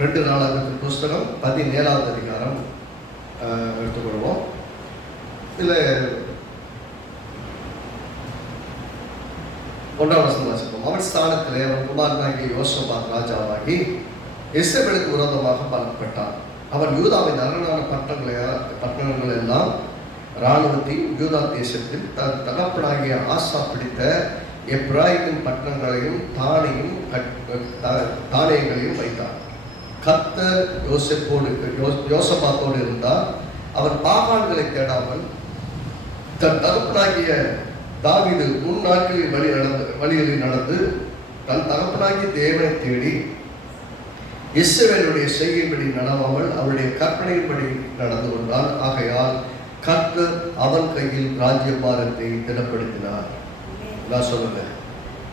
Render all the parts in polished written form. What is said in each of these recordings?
2 நாளாகமத்தின் புஸ்தகம் 17வது அதிகாரம் எடுத்துக்கொள்வோம். இதில் 1ஆம் வசனம் வாசிப்போம். அவன் ஸ்தானத்திலே அவன் குமாரனாகிய யோசபாத் ராஜாவாகி இஸ்ரவேலுக்கு விரோதமாக பலப்பட்டான். அவன் யூதாவின் அரணான பட்டணங்கள் எல்லாம் இராணுவத்தையும் யூதா தேசத்தில் தன் தகப்பனாகிய ஆசா பிடித்த எப்ராயிமின் பட்டணங்களையும் தானியங்களையும் வைத்தான். கர்த்தர் யோசபாத்தோடு இருந்தார். அவன் பாகான்களை தேடாமல் தன் தகப்பனாகிய தாவீது முன்னாட்களில் வழிகளில் நடந்து தன் தகப்பனாகிய தேவனை தேடி இஸ்ரவேலுடைய செய்கையின்படி நடவாமல் அவருடைய கற்பனையின்படி நடந்து கொண்டான். ஆகையால் கர்த்தர் அவன் கையில் ராஜ்யபாரத்தை திடப்படுத்தினார். நான் சொல்லுங்க,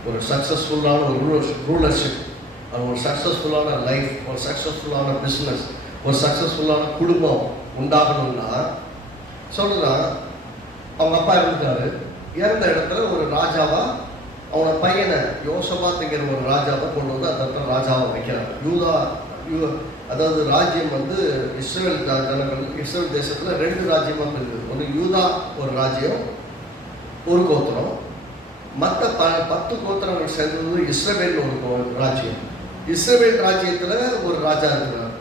ஒரு சக்சஸ்ஃபுல்லான ஒரு ரூலர்ஷிப், ஒரு சக்சஸ்ஃபுல்லான லைஃப், ஒரு சக்சஸ்ஃபுல்லான பிஸ்னஸ், ஒரு சக்சஸ்ஃபுல்லான குடும்பம் உண்டாகணும்னா சொல்லுறான். அவங்க அப்பா இருந்துட்டாரு. இறந்த இடத்துல ஒரு ராஜாவா அவனோட பையனை யோசபாத்துங்கிற ஒரு ராஜாவை கொண்டு வந்து அந்த இடத்துல ராஜாவை வைக்கிறாங்க. அதாவது ராஜ்யம் இஸ்ரேல் ஜனங்கள், இஸ்ரேல் தேசத்தில் 2 ராஜ்யமாக இருக்குது. ஒன்று யூதா ஒரு ராஜ்யம், ஒரு கோத்திரம். மற்ற 10 கோத்திரங்கள் சேர்ந்தது இஸ்ரவேல் ஒரு ராஜ்யம். இஸ்ரவேல் ராஜ்யத்தில் ஒரு ராஜா இருக்கிறார்.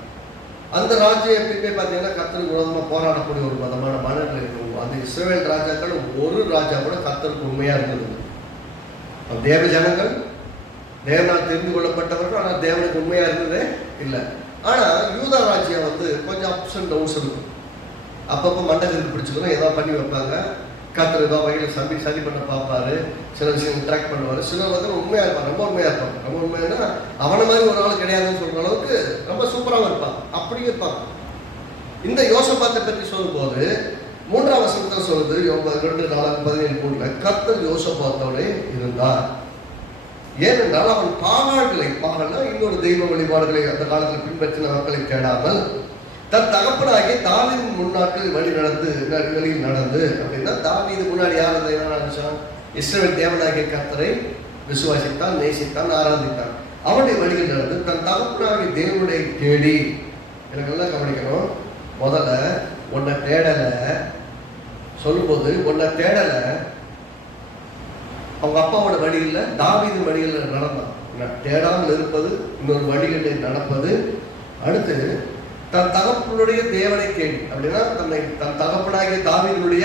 அந்த ராஜ்யம் எப்பயுமே பார்த்தீங்கன்னா கர்த்தருக்கு விரோதமாக போராடக்கூடிய ஒரு விதமான மனநிலை இருக்கும். அந்த இஸ்ரவேல் ராஜாக்கள் ஒரு ராஜா கூட கர்த்தருக்கு உண்மையாக இருந்தது. தேவ ஜனங்கள், தேவனால் தெரிந்து கொள்ளப்பட்டவர்கள், ஆனால் தேவனுக்கு உண்மையாக இருந்ததே இல்லை. ஆனால் யூதா ராஜ்யம் கொஞ்சம் அப்ஸ் அண்ட் டவுன்ஸ் இருக்கும். அப்பப்போ மண்டகருக்கு பிடிச்சிக்கணும், ஏதாவது பண்ணி வைப்பாங்க. கர்த்தர் ஏதோ வகையில் சரி பண்ண பார்ப்பாரு, சில விஷயம் இன்ட்ராக்ட் பண்ணுவார். சில உண்மையாக இருப்பாங்க, ரொம்ப உண்மையாக இருப்பாங்க. ரொம்ப உண்மையான அவனை மாதிரி ஒரு ஆள் கிடையாதுன்னு சொல்கிற அளவுக்கு ரொம்ப சூப்பராகவும் இருப்பாங்க. அப்படியும் இருப்பாங்க. இந்த யோசபாத்தை பற்றி சொல்லும்போது 3ஆம் வசனத்தில் சொல்லுது, 2:4-17 கர்த்தர் யோசபாத்தோடு இருந்தார். ஏனென்றால் அவன் பாகால்னா இன்னொரு தெய்வ வழிபாடுகளை அந்த காலத்தில் பின்பற்றின மக்களை தேடாமல் தன் தகப்பனாகிய தாவீதின் முன்னாட்கள் வழியில் நடந்து அப்படின்னா, தாவீது முன்னாடி யார் தெய்வம் நினைச்சான்? இஸ்ரவேல் தேவனாகிய கர்த்தரை விசுவாசித்தான், நேசித்தான், ஆராதித்தான். அவனுடைய வழியில் நடந்து தன் தகப்பனாகிய தேவனுடைய தேடி. எனக்கு எல்லாம் கவனிக்கணும். முதல்ல உன்னை தேடலை சொல்லும்போது, உன்னை தேடலை அவங்க அப்பாவோட வழியில் தாவீது வழியில் நடந்தான். தேடாமல் இருப்பது, இன்னொரு வழிகளில் நடப்பது. அடுத்து தன் தகப்பனுடைய தேவனை தேடி அப்படின்னா தன் தகப்பனாகிய தாவீதுடைய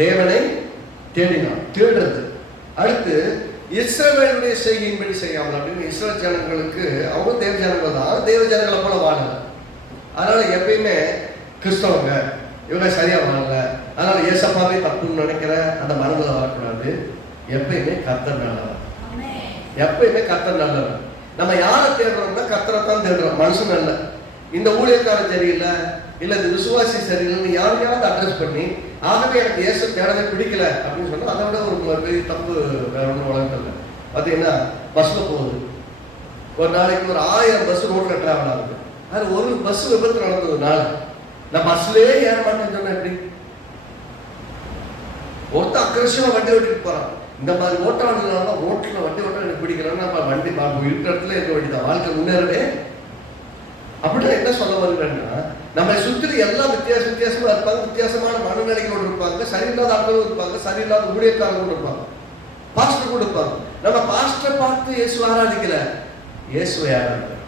தேவனை தேடினான், தேடுறது. அடுத்து இஸ்ரவேலுடைய செய்கையின்படி செய்யாமல் அப்படின்னு இஸ்ரவேல் ஜனங்களுக்கு அவங்க தேவ ஜனங்கள் தான், தேவ ஜனங்களை போல வாழல. அதனால எப்பயுமே கிறிஸ்தவங்க இவங்க சரியா வாழல, அதனால ஏசப்பாவே தப்புன்னு நினைக்கிற அந்த மனதில் வரக்கூடாது. எப்பயுமே கர்த்தர் நல்லவர், எப்பயுமே கர்த்தர் நல்லவர். நம்ம யாரை தேடுறோம்னா கர்த்தரை தான் தேடுறோம், மனுஷன் அல்ல. இந்த ஊழியக்காரன் சரியில்லை, இல்லை இந்த விசுவாசி சரியில்லைன்னு யாரையாவது அட்ரஸ் பண்ணி, ஆகவே எனக்கு இயேசு தேடவே பிடிக்கல அப்படின்னு சொன்னால் அதை விட ஒரு பெரிய தப்பு வேற ஒன்றும் வளர்க்கல. பார்த்தீங்கன்னா பஸ்ஸில் போகுது, ஒரு நாளைக்கு ஒரு 1000 பஸ் ரோட்டில் ட்ராவல் ஆகுது. அது ஒரு பஸ் விபத்து நடந்ததுனால நான் பஸ்லேயே ஏற மாட்டேன்னு சொன்னேன். எப்படி ஒருத்தர் அக்ரஷனாக வண்டி ஓட்டிட்டு போகிறான். இந்த மாதிரி ஓட்டாடுறதுனால ரோட்டில் வண்டி ஓட்ட எனக்கு பிடிக்கலன்னா நம்ம வண்டி இருக்கிற இடத்துல இருக்க வேண்டியதான், வாழ்க்கை முன்னேறவே. அப்படின்னா என்ன சொல்ல வருகிறேன்னா, நம்ம சுற்றி எல்லாம் வித்தியாசமா இருப்பாங்க, வித்தியாசமான மனநிலைகளோடு இருப்பாங்க, சரியில்லாத ஆட்களும் இருப்பாங்க, சரியில்லாத ஊழியக்காரங்களும் இருப்பாங்க, பாஸ்டர் கூட இருப்பாங்க. நம்ம பாஸ்டரை பார்த்து இயேசு ஆராதிக்கல, இயேசுவை ஆராதிக்கிறோம்.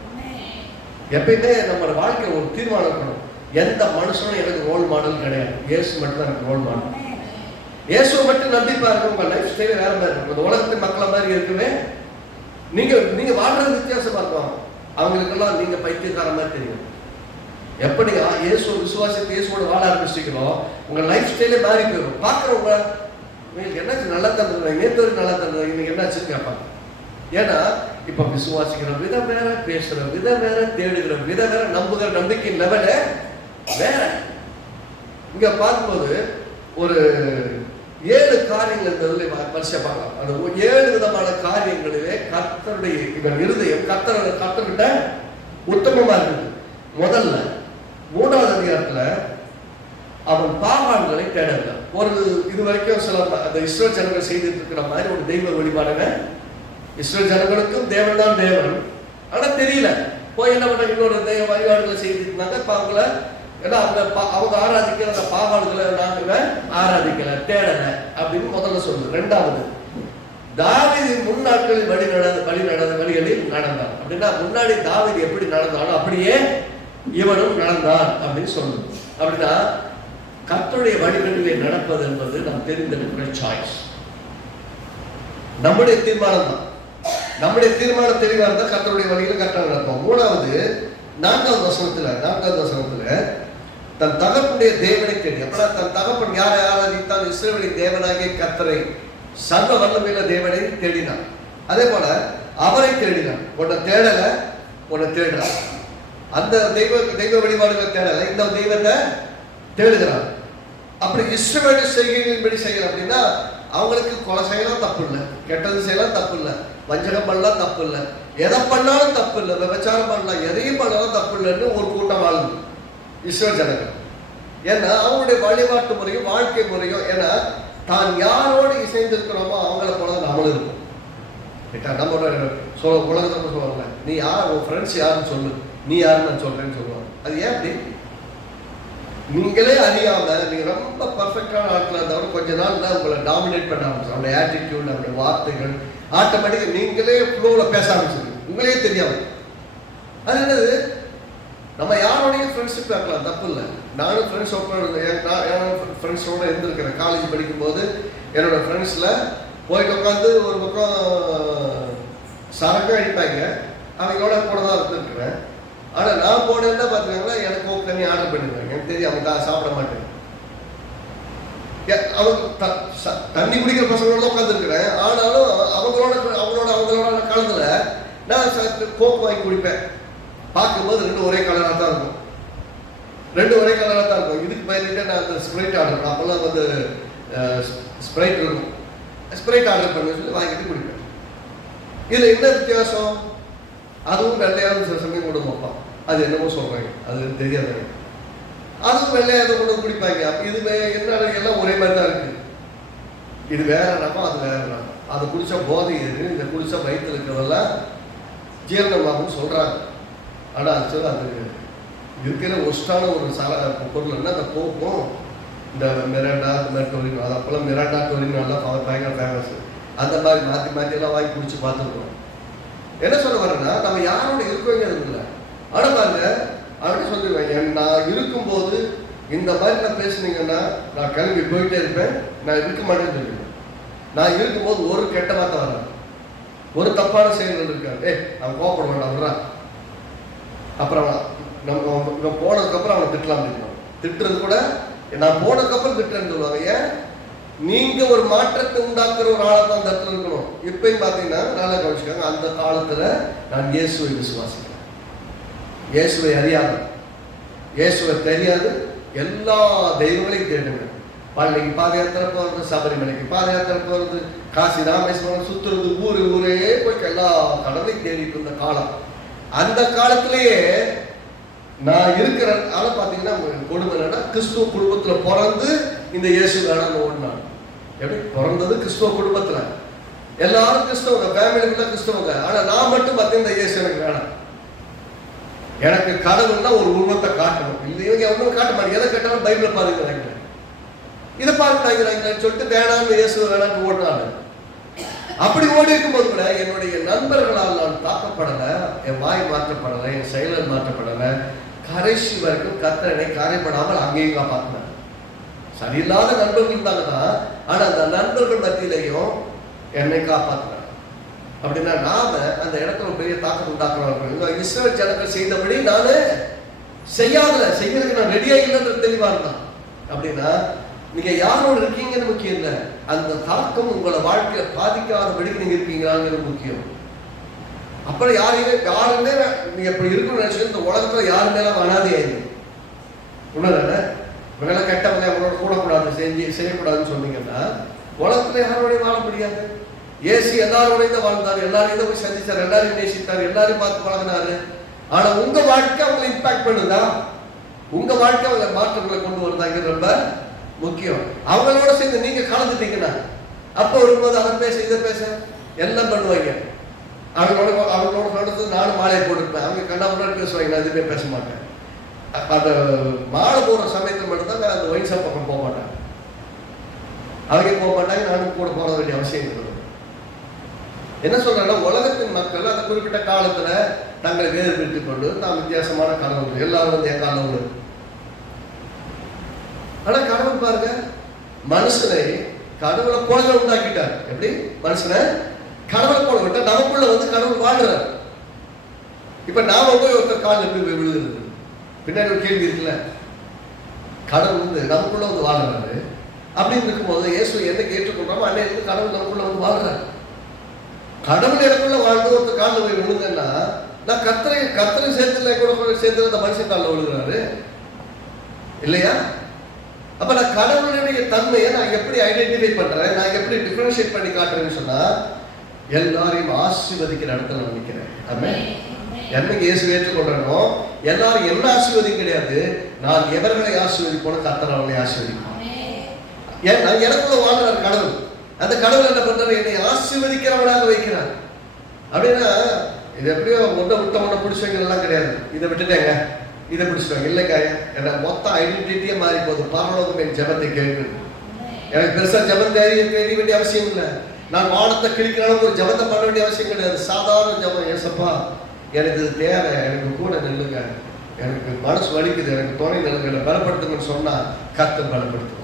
எப்பயுமே நம்மளோட வாழ்க்கை ஒரு தீர்மானம் இருக்கணும். எந்த மனுஷனும் எனக்கு ரோல் மாடல் கிடையாது, இயேசு மட்டும் தான் எனக்கு ரோல் மாடல். இயேசுவை மட்டும் நம்பி பாருங்க, உங்க லைஃப் ஸ்டைல வேற மாதிரி இருக்கும். இந்த உலகத்தின் மக்களை மாதிரி இருக்குமே, நீங்க வாழ்றது வித்தியாசமா இருக்கும். அவங்களுக்கெல்லாம் நீங்க பைத்தியக்கார மாதிரி தெரியும். எப்படி இயேசு விசுவாசத்தை இயேசுவோட வாழ ஆரம்பிச்சிங்களோ உங்க லைஃப் ஸ்டைலே மாறி போயிடும். பார்க்குறவங்க உங்களுக்கு என்னாச்சு, நல்லா தந்துடுங்க, நேற்று நல்லா தந்துடுங்க, இன்னைக்கு என்னாச்சுன்னு கேட்பாங்க. ஏன்னா இப்ப விசுவாசிக்கிற விதம் வேற, பேசுற விதம் வேற, தேடுகிற விதம் வேற, நம்புகிற நம்பிக்கை லெவல வேற. இங்க பார்க்கும்போது ஒரு 7 காரியங்கள் வரிசை பார்க்கலாம். அந்த 7 விதமான காரியங்களிலே கர்த்தருடைய இவன் இருதயம் கர்த்தர்கிட்ட உத்தமமா இருக்குது. முதல்ல 3வது அதிகாரத்துல அவன் பாகான்களை தேடல. ஒரு இது வரைக்கும் சில அந்த இஸ்ரவேல் ஜனங்கள் செய்துட்டு இருக்கிற மாதிரி ஒரு தெய்வ வழிபாடுங்க. இஸ்ரவேல் ஜனங்களுக்கும் தேவன் தான் தேவன், ஆனா தெரியல. போய் என்ன பண்ண இன்னொரு தெய்வ வழிபாடுகளை செய்திருந்தாங்க. இப்போ அவங்கள ஏன்னா அவங்க ஆராதிக்கிற அந்த பாகால்களை நாங்கள் ஆராதிக்கல, தேடலை அப்படின்னு முதல்ல சொல்லுது. ரெண்டாவது, தாவீது முன்னாட்களில் வழிகளில் நடந்தான். அப்படின்னா முன்னாடி தாவீது எப்படி நடந்தானோ அப்படியே இவனும் நடந்தான் அப்படின்னு சொல்லுது. அப்படின்னா கர்த்தருடைய வழிகளிலே நடப்பது என்பது நாம் தெரிந்தெடுக்கிற சாய்ஸ், நம்முடைய தீர்மானம் தான். நம்முடைய தீர்மானம் தெளிவாக இருந்தால் கர்த்தருடைய வழியில கரெக்டாக நடப்போம். மூணாவது, நான்காவது வசனத்துல தன் தகப்பனுடைய தேவனை தேடி. அப்படின்னா தன் தகப்பன் யாரை ஆராதித்தான்? இஸ்ரவேலின் தேவனாகிய கர்த்தரை, சர்வ வல்லமையுள்ள தேவனை தேடினான். அதே போல அவரை தேடினான். உன்னை தேடல, உன்னை தேடுறான். அந்த தெய்வ வழிபாடுகளை தேடல, இந்த தெய்வத்தை தேடுகிறான். அப்படி இஸ்ரவேல் செய்கைகளின்படி செய்யலாம். அப்படின்னா அவங்களுக்கு கொலை செய்யலாம் தப்பு இல்லை, கெட்டது செய்யலாம் தப்பு இல்லை, வஞ்சகம் பண்ணலாம் தப்பு இல்லை, எதை பண்ணாலும் தப்பு இல்லை, விபச்சாரம் பண்ணலாம், எதையும் பண்ணாலும் தப்பு இல்லைன்னு ஒரு கூட்டம் வாழுது இஸ்ரவேல் ஜனங்கள். ஏன்னா அவங்களுடைய வழிபாட்டு முறையும் வாழ்க்கை முறையும், ஏன்னா தான் யாரோடு இசைந்திருக்கிறோமோ அவங்கள போல நம்மளும் இருக்கும். நம்மளோட உலகத்தை சொல்லுவாங்க, நீ யார், உன் ஃப்ரெண்ட்ஸ் யாருன்னு சொல்லு, நீ யாருன்னு நான் சொல்றேன்னு சொல்லுவாங்க. அது ஏன் அப்படி? நீங்களே அறியாம நீங்க ரொம்ப பர்ஃபெக்டான ஆட்களா இருந்தாலும் கொஞ்ச நாள்ல உங்களை டாமினேட் பண்ண ஆரம்பிச்சு, அவருடைய ஆட்டிடியூட், அவருடைய வார்த்தைகள் ஆட்டோமேட்டிக்கா நீங்களே ஃப்ளோல பேச ஆரம்பிச்சிருக்கு, உங்களே தெரியாம. அது என்னது? நம்ம யாரோடையும் ஃப்ரெண்ட்ஷிப் ஆக்கலாம், தப்பு இல்லை. நானும் ஃப்ரெண்ட்ஸோட இருந்திருக்கிறேன். காலேஜ் படிக்கும்போது என்னோட ஃப்ரெண்ட்ஸில் போயிட்டு உட்காந்து ஒரு பக்கம் சரக்கு அடிப்பாங்க, அவங்களோட கூட தான் இருந்துருக்குறேன். ஆனால் நான் போனேன்னா பார்த்துக்காங்களா, எனக்கு கோக் தண்ணி ஆர்டர் பண்ணிடுவாங்க. எனக்கு தெரியும் அவங்க சாப்பிட மாட்டேன். அவங்க தண்ணி குடிக்கிற பசங்களோட உட்காந்துருக்குறேன். ஆனாலும் அவங்களோட காலத்தில் நான் கோக் வாங்கி குடிப்பேன். பார்க்கும்போது ரெண்டு ஒரே கலராக தான் இருக்கும். இதுக்கு பயந்துட்டு நான் அந்த ஸ்ப்ரைட் ஆர்டர் பண்ணேன். அப்போல்லாம் வந்து ஸ்ப்ரைட் இருக்கும், ஸ்ப்ரைட் ஆர்டர் பண்ணி சொல்லி வாங்கிட்டு குடிப்பேன். இதில் என்ன வித்தியாசம்? அதுவும் வெள்ளையாவது சில சமயம் கொண்டு வைப்பான், அது என்னமோ சொல்கிறாங்க, அது தெரியாது. அதுவும் வெள்ளையாவது கொண்டு குடிப்பாங்க. அப்போ இது என்ன எல்லாம் ஒரே மாதிரி தான் இருக்குது. இது வேற ரகம், அது வேற ரகம். அதை குடித்தா போதை எது, இதை குடித்தா வயிற்றுல இருக்கிறதெல்லாம் ஜீரணமாகும்னு சொல்கிறாங்க. ஆனால் ஆக்சுவலாக அது இருக்கிற ஒஸ்டான ஒரு பொருள் என்ன, அந்த கோப்பும் இந்த மிராண்டா, இந்த மாதிரி டோரினோ, அது அப்போல்லாம் மிராண்டா டோரினோ எல்லாம் பயங்கர ஃபேமஸ். அந்த மாதிரி மாற்றி எல்லாம் வாங்கி குடிச்சு பார்த்துருக்கோம். என்ன சொல்ல வரேன்னா, நம்ம யாரோட இருக்கோங்கிறது இல்லை. ஆனால் பாருங்க, அவர்கிட்ட சொல்லிடுவாங்க, நான் இருக்கும்போது இந்த மாதிரி நான் பேசுனீங்கன்னா நான் கிளம்பி போயிட்டே இருப்பேன், நான் இருக்க மாட்டேன்னு சொல்லிடுவேன். நான் இருக்கும்போது ஒரு கெட்ட வார்த்தை வராது, ஒரு தப்பான செயல்கள் இருக்காது. அவன் கோபப்பட வேண்டாம் வர்றான். அப்புறம் நம்ம போனதுக்கப்புறம் அவனை திட்டலாம். திட்டுறது கூட நான் போனதுக்கப்புறம் திட்டுறேன்னு சொல்லுவாங்க. ஏன்? நீங்கள் ஒரு மாற்றத்தை உண்டாக்குற ஒரு ஆளை தான் அந்த இடத்துல இருக்கணும். இப்பயும் பார்த்தீங்கன்னா நல்லா கவனிச்சுக்காங்க, அந்த காலத்தில் நான் இயேசுவை விசுவாசிக்கிறேன். இயேசுவை அறியாது, இயேசுவை தெரியாது, எல்லா தெய்வங்களையும் தேடுங்க. பள்ளிக்கு பாத யாத்திரை போகிறது, சபரிமலைக்கு பாத யாத்திரை போகிறது, காசி ராமேஸ்வரம் சுற்றுறது, ஊரே போய் எல்லா கடலையும் தேடிட்டு இருந்த காலம். அந்த காலத்திலேயே நான் இருக்கிற ஆளை பார்த்தீங்கன்னா கொடுமை என்னன்னா, கிறிஸ்துவ குடும்பத்தில் பிறந்து இந்த இயேசு வேணான்னு ஓடினான். எப்படி பிறந்தது? கிறிஸ்துவ குடும்பத்தில், எல்லாரும் கிறிஸ்தவங்க, ஃபேமிலிக்குள்ள கிறிஸ்தவங்க. ஆனால் நான் மட்டும் பார்த்தீங்கன்னா இந்த இயேசு எனக்கு வேணாம். எனக்கு கடவுள்னா ஒரு உருவத்தை காட்டணும். இல்லை இவங்க ஒன்றும் காட்ட மாட்டேங்க, எதை கேட்டாலும் பைபிளை பாருங்கிறாங்க, இதை பார்க்கிறாங்கன்னு சொல்லிட்டு வேணான்னு இயேசு வேணான்னு ஓடினாங்க. அப்படி ஓடி இருக்கும்போது கூட என்னுடைய நண்பர்களால் நான் தாக்கப்படலை, என் வாய் மாற்றப்படலை, என் செயலர் மாற்றப்படலை. கடைசி வரைக்கும் கர்த்தரை காரியப்படாமல் அங்கேயும் காப்பாற்றினார். சரியில்லாத நண்பர்கள் இருந்தாங்க தான், ஆனால் அந்த நண்பர்கள் மத்தியிலையும் என்னை காப்பாற்றினார். அப்படின்னா நாம அந்த இடத்துல ஒரு பெரிய தாக்கம் உண்டாக்குறோம். இஸ்ரவேல் ஜனங்கள் செய்தபடி நான் செய்யறதுக்கு நான் ரெடியாக இல்லைன்றது தெளிவாக இருந்தான். அப்படின்னா நீங்க யாரோடு இருக்கீங்கன்னு முக்கியம் இல்லை, அந்த தாக்கம் உங்களை வாழ்க்கையை பாதிக்காதபடிக்கு நீங்க இருக்கீங்களாங்கிறது முக்கியம். அப்புறம் யாருமே நீங்க எப்படி இருக்கணும்னு நினைச்சு இந்த உலகத்துல யாரு மேல அனாதையாயிரு உணர்ல இவங்கள கெட்டவங்க அவங்களோட கூடக்கூடாது, செய்யக்கூடாதுன்னு சொன்னீங்கன்னா உலகத்துல யாரோடையும் வாழ முடியாது. ஏசு எல்லாரோடையும் தான் வாழ்ந்தாரு, எல்லாரையும் தான் போய் சந்திச்சாரு, எல்லாரையும் நேசித்தாரு, எல்லாரையும் பார்த்து பழகினாரு. ஆனா உங்க வாழ்க்கை அவங்களை இம்பாக்ட் பண்ணுதா? உங்க வாழ்க்கை அவங்க மாற்றங்களை கொண்டு வருதாங்க ரொம்ப முக்கியம். அவங்களோட சேர்ந்து நீங்க கலந்துட்டீங்கன்னா அப்ப வரும்போது அதை பேச இதை பேச எல்லாம் பண்ணுவாங்க. அவங்களோட நடந்து நானும் மாலையை போட்டுருப்பேன். அவங்க கண்டா முன்னாடி பேசுவாங்க, நான் எதுவுமே பேச மாட்டேன். அந்த மாலை போடுற சமயத்தில் மட்டும்தான் நான் அந்த ஒயின் ஷாப் பக்கம் போக மாட்டேன். அவங்க போக மாட்டாங்க, நானும் கூட போக வேண்டிய அவசியம் இல்லை. என்ன சொல்றேன்னா, உலகத்தின் மக்கள் அந்த குறிப்பிட்ட காலத்துல தங்களை வேறுபடுத்திக் கொண்டு நான் வித்தியாசமான கடவுள் எல்லாரும் வந்து என் கடவுள். ஆனா கடவுள் பாருங்க, மனுஷனை கடவுளை போல உண்டாக்கிட்டார். எப்படி மனுஷனை கடவுளை போல விட்டா நமக்குள்ள வந்து கடவுள் வாழ்றார். இப்ப நாம போய் ஒருத்தர் கால் எப்படி போய் விழுகிறது? பின்னாடி ஒரு கேள்வி இருக்குல்ல. கடவுள் வந்து நமக்குள்ள வந்து வாழ்றாரு. அப்படின்னு இருக்கும்போது இயேசு என்ன கேட்டுக்கொண்டோமோ அன்னைக்கு கடவுள் நமக்குள்ள வந்து வாழ்றாரு. கடவுள் எனக்குள்ள வாழ்ந்து ஒருத்தர் காலில் போய் விழுங்கன்னா, நான் கத்தரை சேர்த்துல கூட சேர்த்து அந்த மனுஷன் காலில் விழுகிறாரு இல்லையா? அப்ப நான் கடவுளுடைய தன்மையை நான் எப்படி ஐடென்டிஃபை பண்றேன், நான் எப்படி டிஃபரன்ஷியேட் பண்ணி காட்டுறேன்னு சொன்னா, எல்லாரையும் ஆசீர்வதிக்கிற இடத்துல நான் நிற்கிறேன். ஆமென். என்னைக்கு இயேசு ஏற்றுக்கொண்டனோ எல்லாரும் என்ன ஆசீர்வதிக்க கிடையாது, நான் எவர்களை ஆசீர்வதிப்போன கர்த்தர் அவர்களை ஆசீர்வதிப்போம். எனக்குள்ள வாழ்றார் கடவுள். அந்த கடவுள் என்ன பண்றாரு, என்னை ஆசீர்வதிக்கிறவனாக வைக்கிறார். அப்படின்னா இது எப்படியோ ஒன்றை பிடிச்சவங்க கிடையாது. இதை விட்டுட்டேங்க, இதை பிடிச்சிட்டாங்க இல்லைங்க, என்ன மொத்த ஐடென்டிட்டியே மாறி போகுது. பரலோகம் என் ஜெபத்தை கேட்குது. எனக்கு பெருசா ஜெபம் தெரிய வேண்டிய அவசியம் இல்லை. நான் வானத்தை கிழிக்கிறவங்க ஒரு ஜெபத்தை பண்ண வேண்டிய அவசியம் கிடையாது. சாதாரண ஜெபம், ஏசப்பா எனக்கு இது தேவை, எனக்கு கூட நெல்லுங்க, எனக்கு மனசு வலிக்குது, எனக்கு துணை நெல்லுங்க, பலப்படுத்துங்கன்னு சொன்னா கர்த்தர் பலப்படுத்துவார்.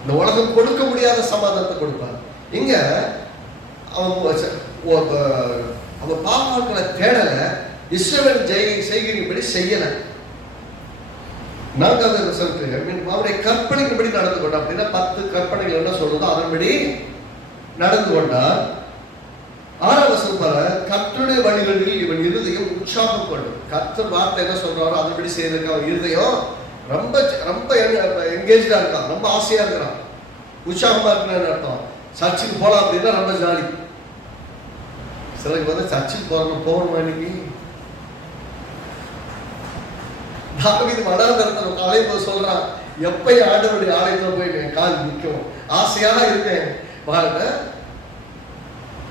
இந்த உலகம் கொடுக்க முடியாத சமாதானத்தை கொடுப்பார். இங்க அவன் பாவங்களை தேடல, இஸ்ரவேல் செய்கிறபடி செய்யல. நான்காவது வசனத்துக்கு அவருடைய கற்பனைக்கும்படி நடந்து கொண்டார். அப்படின்னா 10 கற்பனைகள் என்ன சொல்றதோ அதன்படி நடந்து கொண்டார். 6ஆம் வசனம் பாரு, கர்த்தருடைய வழிகளில் இவன் இருதயம் உற்சாகம் கொள்ளும். கர்த்தர் வார்த்தை என்ன சொல்றாரோ அதன்படி செய்யறதுக்கு அவன் இருதயம் ரொம்ப ரொம்ப என்கேஜா இருக்கான், ரொம்ப ஆசையா இருக்கிறான், உற்சாகமா இருக்கிறான்னு அர்த்தம். சர்ச்சுக்கு போலாம் அப்படின்னா ரொம்ப ஜாலி. சிலருக்கு வந்து சர்ச்சுக்கு போகணுமா இன்னைக்கு? தாவீது வனாந்தரத்தில் அழைப்பு சொல்றான், எப்பயும் ஆண்டவருடைய ஆலயத்தில் போய் என் கால் நிற்கும், ஆசையாக இருக்கேன்.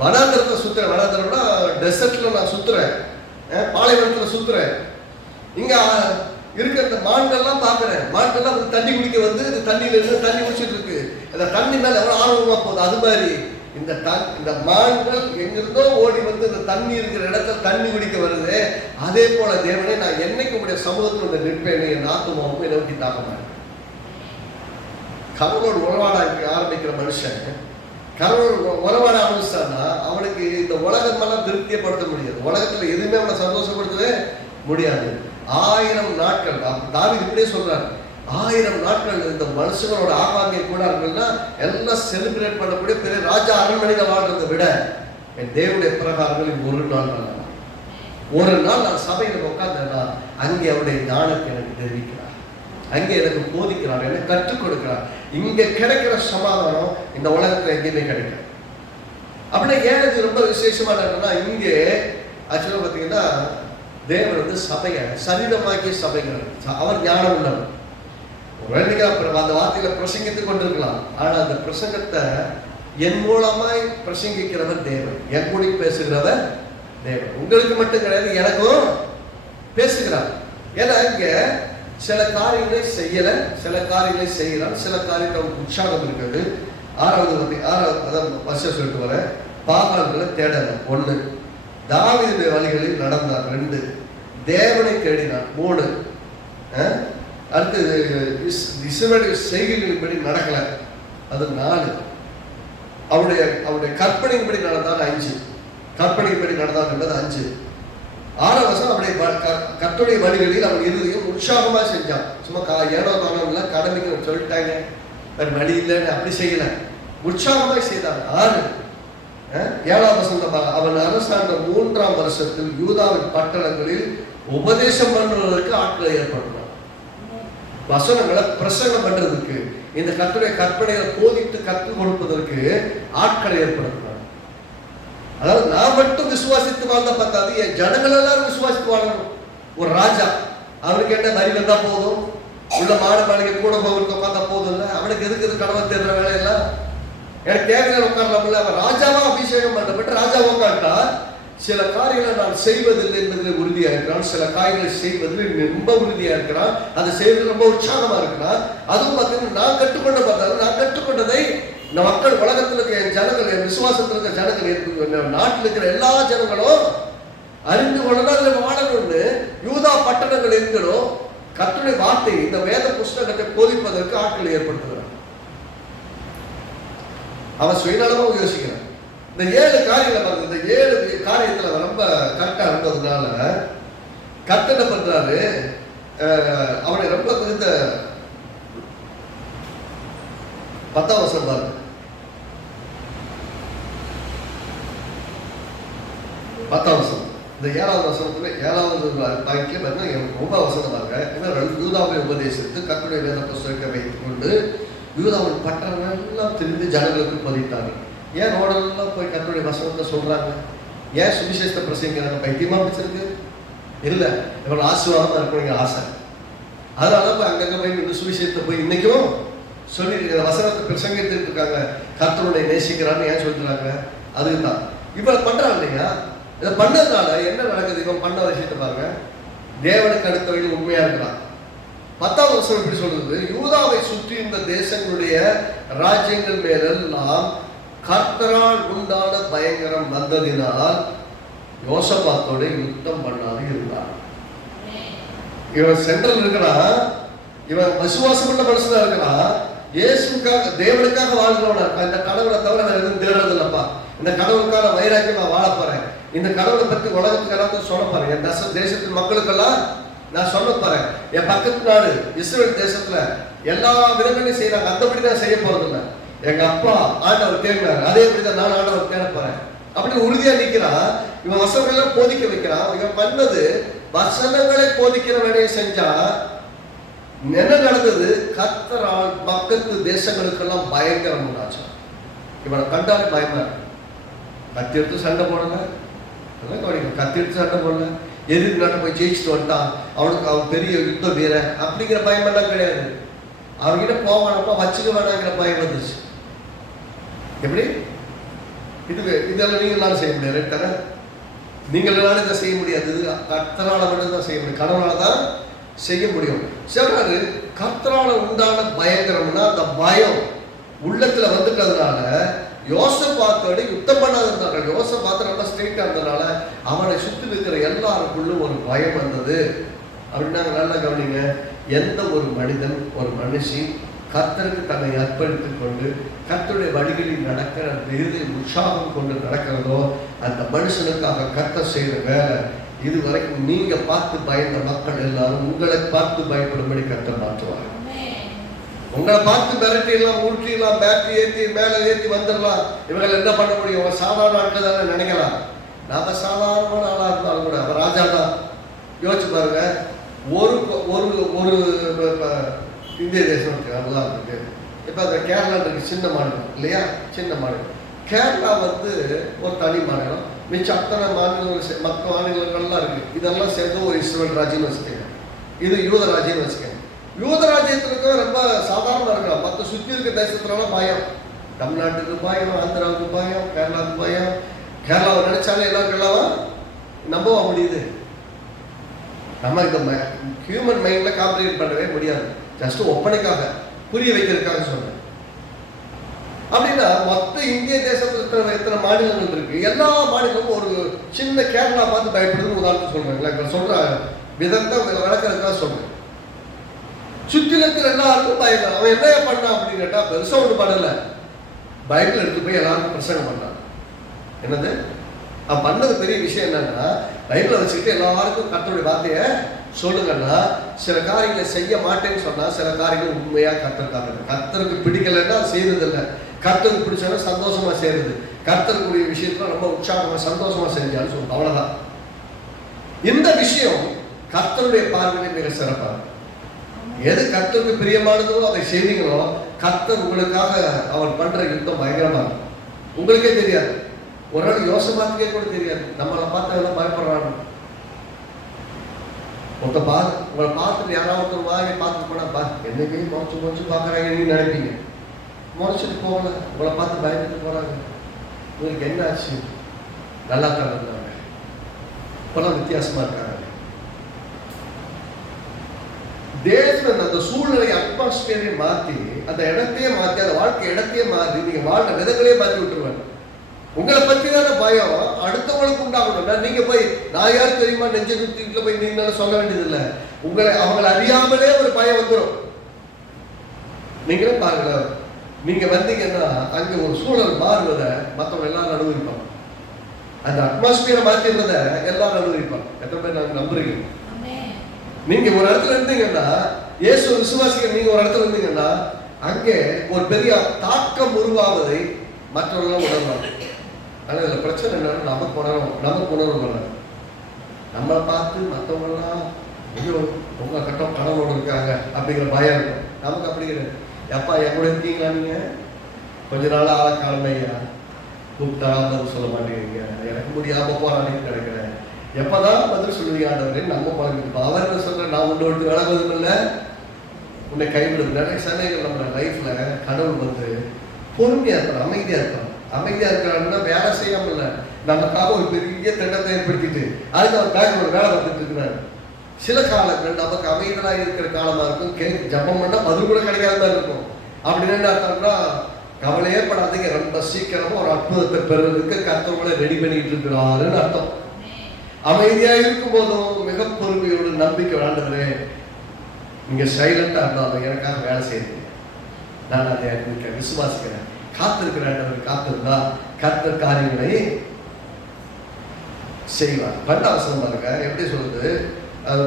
வனாந்தரத்தை சுத்துறேன், வனாந்தரம்னா டெசர்ட்ல நான் சுத்துறேன், பாலைவனத்துல சுத்துறேன். இங்க இருக்கிற மான்கள்லாம் பாக்குறேன், மான்கள்லாம் தண்ணி குடிக்க வந்து தண்ணியில இருந்து தண்ணி குடிச்சிட்டு இருக்கு. அந்த தண்ணி மேல எவ்வளவு ஆர்வமா போகுது. அது மாதிரி இந்த மான்கள் எங்கிருந்தோ ஓடி வந்து இந்த தண்ணி இருக்கிற இடத்துல தண்ணி குடிக்க வருது. அதே போல தேவனே, நான் என்னைக்கு உடைய சமூகத்தில் நிற்பேன், என் ஆத்துமாவும் என்னை நோக்கி தாக்கமாட்டேன். கடவுளோடு உறவாட ஆரம்பிக்கிற மனுஷன் கடவுளோடு உறவாட ஆரம்பிச்சான்னா அவனுக்கு இந்த உலகமெல்லாம் திருப்தியப்படுத்த முடியாது. உலகத்துல எதுவுமே அவனை சந்தோஷப்படுத்தவே முடியாது. 1000 நாட்கள் தாவீது இப்படியே சொல்றாரு, 1000 நாட்கள் இந்த மனுஷங்களோட ஆகாமிய கூட இருக்குன்னா எல்லாம் செலிப்ரேட் பண்ணக்கூடிய பெரிய ராஜா அரண்மனையில வாழ்றதை விட என் தேவனுடைய பிரகாரங்களில் ஒரு நாள் நான் சபையில உட்கார்ந்தேன்னா அங்கே அவருடைய ஞானத்தை எனக்கு தெரிவிக்கிறார், அங்கே எனக்கு போதிக்கிறார், எனக்கு கற்றுக் கொடுக்கிறார். இங்க கிடைக்கிற சமாதானம் இந்த உலகத்துல எங்கேயுமே கிடைக்கும். அப்படின்னா ஏன் இது ரொம்ப விசேஷமான இருக்குன்னா, இங்கே ஆக்சுவலா பார்த்தீங்கன்னா தேவன் வந்து சபையை சரீரமாக்கிய சபைகள். அவர் ஞானம் உள்ளவர். அந்த வார்த்தையில பிரசங்கித்துக் கொண்டிருக்கலாம், ஆனா அந்த பிரசங்கத்தை என் மூலமாய் பிரசங்கிக்கிறவர் தேவன், என் கூடி பேசுகிறவர் தேவன். உங்களுக்கு மட்டும் கிடையாது, எனக்கும் பேசுகிறார். ஏன்னா இங்க சில காரியங்களை செய்யல, சில காரியங்களை செய்யலாம், சில காரியத்தை உற்சாகம் இருக்கிறது. 6வது அதான் வருஷம் சொல்லிட்டு வர பாகால்களை தேடல. 1, தாவீதுடைய வழிகளில் நடந்தார். 2, தேவனை தேடினார். 3, அடுத்து இஸ்ரவேல் செய்கைகளின்படி நடக்கல. அது 4, அவருடைய கற்பனையின்படி நடந்தால் 5, கற்பனையின்படி நடந்தால் என்பது 5. 6ஆம் வசனம் அவருடைய கர்த்தருடைய வழிகளில் அவன் இருதயம் உற்சாகமா செஞ்சான். சும்மா ஏனோ தானோ இல்லை, கடமைக்கு சொல்லிட்டாங்க வேற வழி இல்லைன்னு அப்படி செய்யல, உற்சாகமா செய்தான். 6, 7ஆம் வசனம் அவன் அரசாண்ட 3ஆம் வருஷத்தில் யூதாவின் பட்டணங்களில் உபதேசம் பண்றவர்களுக்கு ஆட்களை ஏற்படுத்தினான். வசனங்களை பிரசங்கம் பண்றதுக்கு, இந்த கர்த்தருடைய கற்பனைகளை போதித்து கற்றுக் கொடுப்பதற்கு ஆட்களை ஏற்படுத்தினார். அதாவது நான் மட்டும் விசுவாசித்து வாழ்ந்தா பார்த்தாது, என் ஜனங்கள் எல்லாரும் விசுவாசித்து வாழணும். ஒரு ராஜா அவனுக்கு என்ன வரி வந்தா போதும், உள்ள மாடு மாளிகை கூட போகிறதுக்கு உட்காந்தா போதும் இல்லை, அவனுக்கு எதுக்கு கடவுள் தேடுற வேலையெல்லாம் எனக்கு தேவையான உட்காரலாம்ல. அவன் ராஜாவா அபிஷேகம் பண்ணப்பட்டு ராஜா உட்காண்டா சில காரியங்களை நான் செய்வதில்லை என்பதில் உறுதியா இருக்கிறான், சில காரியங்களை செய்வதில் ரொம்ப உறுதியா இருக்கிறான், அதை செய்வதில் ரொம்ப உற்சாகமா இருக்கிறான். அதுவும் பார்த்தீங்கன்னா நான் கற்றுக்கொண்டதை இந்த மக்கள், உலகத்தில் இருக்க என் ஜனங்கள், என் விசுவாசத்தில் இருக்க ஜனங்கள், நாட்டில் இருக்கிற எல்லா ஜனங்களும் அறிந்து கொள்ளதான் அதில் வாழணும்னு யூதா பட்டணங்கள் என்கிறோம் கர்த்தருடைய வார்த்தை, இந்த வேத புஸ்தகத்தை போதிப்பதற்கு ஆட்கள் ஏற்படுத்துகிறார். அவன் சுயநலமாக யோசிக்கிறான். இந்த 7 காரியங்களை பாருங்க, இந்த 7 காரியத்துல ரொம்ப கரெக்டா இருந்ததுனால கர்த்தர் என்ன பண்றாரு, அவனை ரொம்ப மிகுந்த 10ஆம் வசனம் பாருங்க. 10ஆம் வசனம், இந்த 7வது வசனத்துல 7வது பாயிண்ட்ல பாருங்க, ரொம்ப வசனம் பாருங்க. ஏன்னா யூதாவை உபதேசித்து கர்த்தருடைய வேத புஸ்தகத்தை வைத்துக் கொண்டு யூதாவின் பட்டணங்கள் எல்லாம் திரும்பி ஜனங்களுக்கு போதித்தார்கள். ஏன் ரோடெல்லாம் போய் கர்த்தருடைய வசனத்தை சொல்றாங்க? ஏன் சுவிசேஷத்தை பிரசங்கிக்கிறாங்க? பைத்தியமா பிடிச்சிருக்கு இல்லை, இவங்க ஆசீர்வாதமா இருக்கணுங்க ஆசை. அதனால போய் அங்கங்க போய் இந்த சுவிசேஷத்தை போய் இன்னைக்கும் சொல்லி வசனத்தை பிரசங்கிட்டு இருக்காங்க. கர்த்தருடைய நேசிக்கிறான்னு ஏன் சொல்றாங்க? அதுதான் இவன் பண்றான் இல்லையா? இதை பண்ணதுனால என்ன நடக்குது? இவன் பண்ண விஷயத்தை பாருங்க, தேவனுக்கு அடுத்தவர்கள் உண்மையா இருக்கிறான். 10ஆம் வசனம் எப்படி சொல்றது? யூதாவை சுற்றி இந்த தேசங்களுடைய ராஜ்யங்கள் மேலெல்லாம் கர்த்தரால் உண்டான பயங்கரம் வந்ததினால் யோசபாத்தோட யுத்தம் பண்ணாது இருந்தான். இவன் சென்ட்ரல் இருக்கிறான், இவன் விசுவாசப்பட்ட மனுஷனா இருக்கிறான், இயேசுக்காக தேவனுக்காக வாழ்கிறவனா இருக்கான். இந்த கடவுளை தவிர நான் எதுவும் தேடுறது இல்லப்பா, இந்த கடவுளுக்கான வைராக்கியம் நான் வாழ போறேன், இந்த கடவுளை பத்தி உலகத்துக்கு எல்லாத்தையும் சொல்ல போறேன், என் தேசத்தின் மக்களுக்கெல்லாம் நான் சொல்ல போறேன். என் பக்கத்து நாடு இஸ்ரேல் தேசத்துல எல்லா விதங்களையும் செய்யறாங்க, அந்தபடி நான் செய்ய போறது இல்லை. எங்க அப்பா ஆண்டவர் தேடினாரு, அதே எப்படிதான் நான் ஆண்டவர் தேட போறேன் அப்படி உறுதியா நிக்கிறான். இவன் வசனங்களை போதிக்க வைக்கிறான். இவன் பண்ணது வசனங்களை போதிக்கிற வேலையை செஞ்சா என்ன நடந்தது? கர்த்தரால் பக்கத்து தேசங்களுக்கெல்லாம் பயங்கரம் உண்டாச்சு. இவனை கண்டாலே பயமா இருக்கு. கத்தி எடுத்து சண்டை போடல, கத்தி எடுத்து சண்டை போடல, எதிர்த்து நாட்டை போய் ஜெயிச்சுட்டு வந்துட்டான், அவனுக்கு அவன் பெரிய யுத்த வீரன் அப்படிங்கிற பயம் எல்லாம் கிடையாது. அவன்கிட்ட போவானப்பா வச்சுக்க வேணாங்கிற பயம் வந்துச்சு. எப்படி இதெல்லாம் நீங்களால செய்ய முடியாது, நீங்களால இதை செய்ய முடியாது, இது கர்த்தரால மட்டும் தான் செய்ய முடியும், கடவுளால தான் செய்ய முடியும். சொல்றாரு கர்த்தரால உண்டான பயங்கரம்னா அந்த பயம் உள்ளத்துல வந்துட்டதுனால யோசபாத்தோட யுத்தம் பண்ணாது இருந்தாங்க. யோசபாத்து ரொம்ப ஸ்ட்ரெயிட்டா இருந்ததுனால அவனை சுற்றி இருக்கிற எல்லாருக்குள்ளும் ஒரு பயம் வந்தது. அப்படின்னா நல்லா கவனிங்க, எந்த ஒரு மனிதன் ஒரு மனுஷி கர்த்தருக்கு தன்னை அர்ப்பணித்துக் கொண்டு கர்த்தருடைய வழிகளில் நடக்கிற அந்த இருதய உற்சாகம் கொண்டு நடக்கிறதோ அந்த மனுஷனுக்காக கர்த்தர் செய்கிற வேலை இதுவரைக்கும் நீங்க பார்த்து பயந்த மக்கள் எல்லாரும் உங்களை பார்த்து பயப்படும்படி கர்த்தர் மாற்றுவாங்க. உங்களை பார்த்து மிரட்டிடலாம், ஊற்றிடலாம், பேட்டரி ஏற்றி மேலே ஏற்றி வந்துடலாம், இவங்க என்ன பண்ண முடியும்? சாதாரண ஆட்கள் தானே நினைக்கலாம். நாம சாதாரணமான ஆளா இருந்தாலும் கூட அவர் ராஜா தான். யோசிச்சு பாருங்க, ஒரு ஒரு ஒரு இந்திய தேசம் இருக்கு, அதுதான் இருக்கு. இப்போ அந்த கேரளா இருக்கு, சின்ன மாநிலம் இல்லையா? சின்ன மாநிலம். கேரளா ஒரு தனி மாநிலம், மிச்சம் அத்தனை மாநிலங்கள் மற்ற மாநிலங்கள்லாம் இருக்கு. இதெல்லாம் சேர்ந்து ஒரு இஸ்ரேல் ராஜ்யம்னு வச்சுக்கோங்க, இது யூத ராஜ்யம்னு வச்சுக்கோங்க. யூத ராஜ்யத்துக்கு ரொம்ப சாதாரணமாக இருக்கலாம். மற்ற சுற்றி இருக்க தேசத்துலலாம் பயம், தமிழ்நாட்டுக்கு பயம், ஆந்திராவுக்கு பயம், கேரளாவுக்கு பயம். கேரளாவை நினைச்சாலே எல்லாம் கேரளாவா நம்பவா முடியுது? நம்ம இந்த ஹியூமன் மைண்ட்ல காம்ப்ளிகேட் பண்ணவே முடியாது. ஜஸ்ட் ஒப்பனைக்காக புரிய வைக்கிறதுக்காக சொல்றேன். அப்படின்னா மொத்த இந்திய தேசத்துல எத்தனை மாநிலங்கள் இருக்கு, எல்லா மாநிலமும் ஒரு சின்ன கேரளா பார்த்து பயப்படுதுன்னு உதாரணத்துக்கு சொல்றேன். சொல்ற விதத்தை வளர்க்கறதுக்காக சொல்றேன். சுற்றி இருக்கிற எல்லாருக்கும் பயம். அவன் என்ன பண்ணான் அப்படின்னு கேட்டா பெருசா ஒன்று பண்ணல, பைபிள் எடுத்து போய் எல்லாருக்கும் பிரசங்கம் பண்ணான். என்னது அவன் பண்ணது பெரிய விஷயம் என்னன்னா, பைபிளை வச்சுக்கிட்டு எல்லாருக்கும் கர்த்தருடைய வார்த்தையை சொல்லுங்கன்னா, சில காரியங்களை செய்ய மாட்டேன்னு சொன்னா சில காரியங்கள் உண்மையா கர்த்தருக்காக. கர்த்தருக்கு பிடிக்கலைன்னா செய்யறதில்லை, கர்த்தருக்கு பிடிச்சா சந்தோஷமா செய்யறது, கர்த்தருக்குரிய விஷயத்துல ரொம்ப உற்சாகமா சந்தோஷமா செஞ்சான்னு சொல்லுவோம். அவ்வளவுதான். இந்த விஷயம் கர்த்தருடைய பார்வையில மிக சிறப்பாக எது கர்த்தருக்கு பிரியமானதோ அதை செய்வீங்களோ கர்த்தர் உங்களுக்காக அவர் பண்ற யுத்தம் பயங்கரமா இருக்கும். உங்களுக்கே தெரியாது, ஒரு நாள் யோசபாத்துக்கே கூட தெரியாது நம்மளை பார்த்து எல்லாம் பயப்படுறாங்க. உங்களை பார்த்துட்டு யாராவது வாங்கி பார்த்துட்டு போனா என்னைக்கு முறைச்சு பார்க்குறாங்க நீங்க நினைப்பீங்க. முறைச்சிட்டு போகல, உங்களை பார்த்து பயந்துட்டு போறாங்க. உங்களுக்கு என்ன ஆச்சு? நல்லா தான் இருந்தாங்க, இப்பெல்லாம் வித்தியாசமா இருக்காங்க. தேவன் அந்த சூழ்நிலை அட்மாஸ்பியரை மாற்றி, அந்த இடத்தையே மாற்றி, அந்த வாழ்க்கை இடத்தையே மாற்றி, நீங்க வாழ்ற விதங்களையே மாற்றி விட்டுருவாங்க. உங்களை பற்றி தானே பயம் அடுத்தவங்களுக்கு உண்டாகணும். நீங்க போய் நான் யார் தெரியுமா நெஞ்ச நிறுத்திட்டு போய் நீங்க சொல்ல வேண்டியது இல்லை. அவங்களை அறியாமலே ஒரு பயம் வந்துடும். நீங்களே பாருங்க, நீங்க வந்தீங்கன்னா அங்க ஒரு சூழல் மாறுவதை மற்றவங்க எல்லாரும் அனுபவிப்பாங்க. அந்த அட்மாஸ்பியரை மாற்றிடுறத எல்லாரும் அனுபவிப்பாங்க. எத்தனை பேர் நாங்கள் நம்புறீங்க? நீங்க ஒரு இடத்துல இருந்தீங்கன்னா, இயேசு விசுவாசிகள் நீங்க ஒரு இடத்துல இருந்தீங்கன்னா, அங்கே ஒரு பெரிய தாக்கம் உருவாவதை மற்றவர்கள் உணர்வாங்க. ஆனால் இதில் பிரச்சனை என்னன்னா, நமக்கு உணர்வு பண்ணாங்க. நம்ம பார்த்து மற்றவங்கலாம் ஐயோ உங்க கட்டம் கனவோடு இருக்காங்க அப்படிங்கிற பயம் இருக்கும். நமக்கு அப்படி கிடையாது. எப்பா என் கூட இருக்கீங்களா? நீங்க கொஞ்ச நாள் ஆளக்காலமே ஐயா கூப்பிட்டா பதில் சொல்ல மாட்டேங்கிறீங்க, எனக்கு முடியாம போராடிட்டு கிடைக்கிறேன், எப்பதான் பதில் சொல்லுவீங்க ஆண்டவரே? நம்ம பழகிட்டு அவர்கிட்ட சொல்ற நான் உன்னோட்டு விலகுவதும் இல்லை, உன்னை கைவிடுது. நிறைய சமயங்கள் நம்ம லைஃப்ல கடவுள் வந்து பொறுமையா இருக்கிறோம், அமைதியா இருக்கிறோம். அமைதியா இருக்கிறான்னா வேலை செய்யாம இல்லை, நமக்காக ஒரு பெரிய திட்டத்தை ஏற்படுத்திட்டு அதுக்கு அவர் பேக் ஒரு வேலை பார்த்துட்டு இருக்கிறாரு. சில காலங்கள் நமக்கு அமைதியாக இருக்கிற காலமா இருக்கும், ஜபம் பண்ணா பதில் கூட கிடைக்காத மாதிரி இருக்கும். அப்படின்னு என்ன அர்த்தம்னா, கவலையே படாதீங்க, ரொம்ப சீக்கிரமா ஒரு அற்புதத்தை பெறுவதற்கு கர்த்தர்களை ரெடி பண்ணிட்டு இருக்கிறாருன்னு அர்த்தம். அமைதியா இருக்கும் போதும் மிக பொறுமையோடு நம்பிக்கை ஆண்டவரே நீங்க சைலண்டா இருந்தாலும் எனக்காக வேலை செய்யுங்க, நான் அதை விசுவாசிக்கிறேன், காத்திருக்கிற ஆண்டவர் காத்திருந்தா கர்த்தர் காரியங்களை செய்வார். பண்ண அவசரம் பாருங்க எப்படி சொல்லுது. அது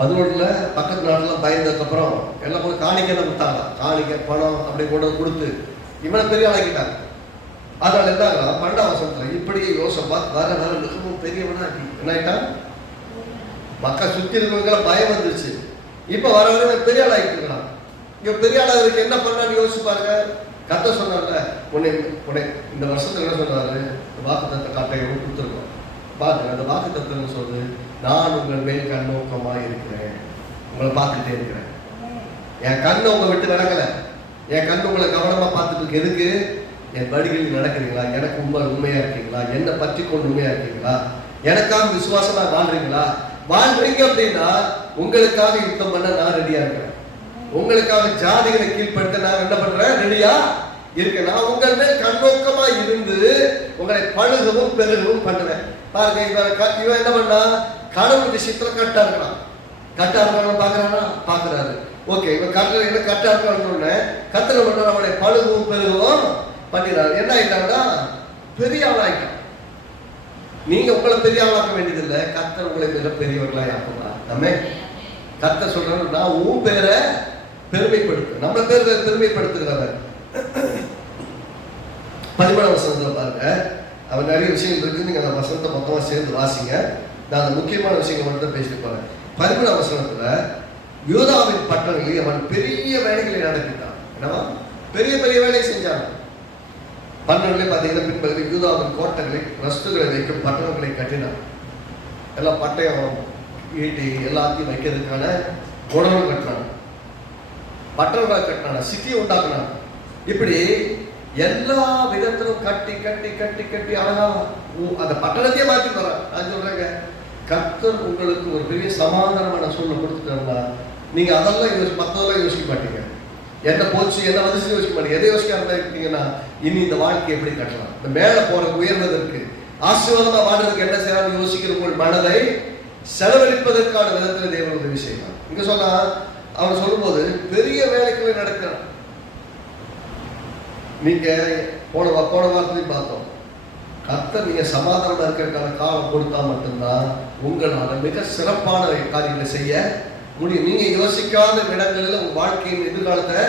11 பக்கத்து நாட்டுலாம் பயந்ததுக்கு அப்புறம் எல்லாம் கூட காணிக்கை கொடுத்தாங்க. காணிக்கை பணம் அப்படி கூட கொடுத்து இவனை பெரிய ஆளாக்கிட்டாங்க. அதனால என்னங்களா 12ஆம் வசனத்துல இப்படி யோசபாத் வர வர மிகவும் பெரியவனா என்ன ஆயிட்டான். மக்கள் சுத்தி இருக்கிறவங்க பயம் வந்துருச்சு. இப்ப வர வர பெரிய ஆள் ஆகிட்டு இருக்கான். இவ பெரிய ஆளாக என்ன பண்ணான்னு யோசிச்சு பாருங்க. கர்த்தர் சொன்னார்ல, உன்னை இந்த வருஷத்துல என்ன சொன்னாரு, வாக்குத்தத்த காட்டையை கொடுத்துருக்கோம் பாருங்க. அந்த வாக்குத்தத்தன்னு சொல்லுது, நான் உங்கள் மேல் கண்ணோக்கமா இருக்கிறேன், உங்களை பார்த்துட்டே இருக்கிறேன். என் கண்ணை உங்க விட்டு நடக்கல, என் கண்ணு உங்களை கவனமா பார்த்துட்டு இருக்கு. எதுக்கு? என் வழிகளில் நடக்கிறீங்களா, எனக்கு உண்மையா இருக்கீங்களா, என்னை பற்றி கொண்டு உண்மையா இருக்கீங்களா, எனக்காக விசுவாசமா வாழ்றீங்களா? வாழ்றீங்க அப்படின்னா உங்களுக்காக யுத்தம் பண்ண நான் ரெடியா இருக்கிறேன், உங்களுக்காக ஜாதிகளை கீழ்படுத்த நான் என்ன பண்றேன், ரெடியா இருக்கேன். நான் உங்கள் மேல் கண்ணோக்கமா இருந்து உங்களை பழுகவும் பெருகவும் பண்ணுவேன். பாருங்க, இவன் என்ன பண்ணா, கடவுள் விஷயத்துல கட்டா இருக்கலாம். கட்டா இருக்கான்னு பாக்குறானா, பாக்குறாரு. ஓகே, இவன் கட்டா இருக்கான்னு கத்துல பண்ண அவனை பழுகவும் பெருகவும் பண்ணிடுறாரு. என்ன ஆயிட்டான்னா பெரிய ஆளாயிட்டான். நீங்க உங்களை பெரிய ஆளாக்க வேண்டியது இல்லை, கர்த்தர் உங்களை மிக பெரியவர்களா ஆக்குவார். நம்ம கர்த்தர் சொல்றாரு, நான் உன் பேரை பெருமைப்படுத்து, நம்மள பேர் பெருமைப்படுத்துகிறவர். 13ஆம் வசனத்துல பாருங்க, அவர் நிறைய விஷயங்கள் இருக்கு. நீங்க அந்த வசனத்தை மொத்தமா சேர்ந்து வாசிங்க. நான் அந்த முக்கியமான விஷயங்கள் மட்டும் தான் பேசிட்டு போறேன். 13ஆம் வசனத்துல யூதாவின் பட்டணங்களில் அவன் பெரிய வேலைகளை நடத்திட்டான். என்னவா பெரிய பெரிய வேலையை செஞ்சான். 12 பார்த்தீங்கன்னா பின்பகுதி யூதாவின் கோட்டைகளை ரஸ்துகளை வைக்கும் பட்டணங்களை கட்டினான். எல்லாம் பட்டயம் ஈட்டி எல்லாத்தையும் வைக்கிறதுக்கான குடவை கட்டினான், பட்டணங்களை கட்டினான், சிட்டியை உண்டாக்குனான். இப்படி எல்லா விதத்திலும் கட்டி கட்டி கட்டி கட்டி அழகா அந்த பட்டணத்தையே மாற்றி வரான். நான் சொல்றேங்க, கர்த்தர் உங்களுக்கு ஒரு பெரிய சமாதானமான சூழ்நிலை கொடுத்துட்டா நீங்க அதெல்லாம் மற்றதெல்லாம் யோசிக்க மாட்டீங்க. என்ன போச்சு என்ன வந்துச்சு யோசிக்க மாட்டீங்க. எதை யோசிக்க ஆரம்பிட்டீங்கன்னா, இனி இந்த வாழ்க்கையை எப்படி கட்டலாம், இந்த மேல போற உயர்வதற்கு ஆசீர்வாதமா வாழ்றதுக்கு என்ன செய்யலாம் யோசிக்கிற உங்கள் மனதை செலவழிப்பதற்கான விதத்தில் தேவன் உதவி செய்யலாம். இங்க சொன்னா அவர் சொல்லும்போது பெரிய வேலைகளை நடக்கிறான். நீங்க போன வாரத்திலையும் பார்த்தோம், கர்த்தர் நீங்க சமாதானமா இருக்கிறதுக்கான காலம் கொடுத்தா மட்டும்தான் உங்களால மிக சிறப்பான காரியங்களை செய்ய முடியும். நீங்க யோசிக்காத இடங்களில் உங்க வாழ்க்கையின் எதிர்காலத்தை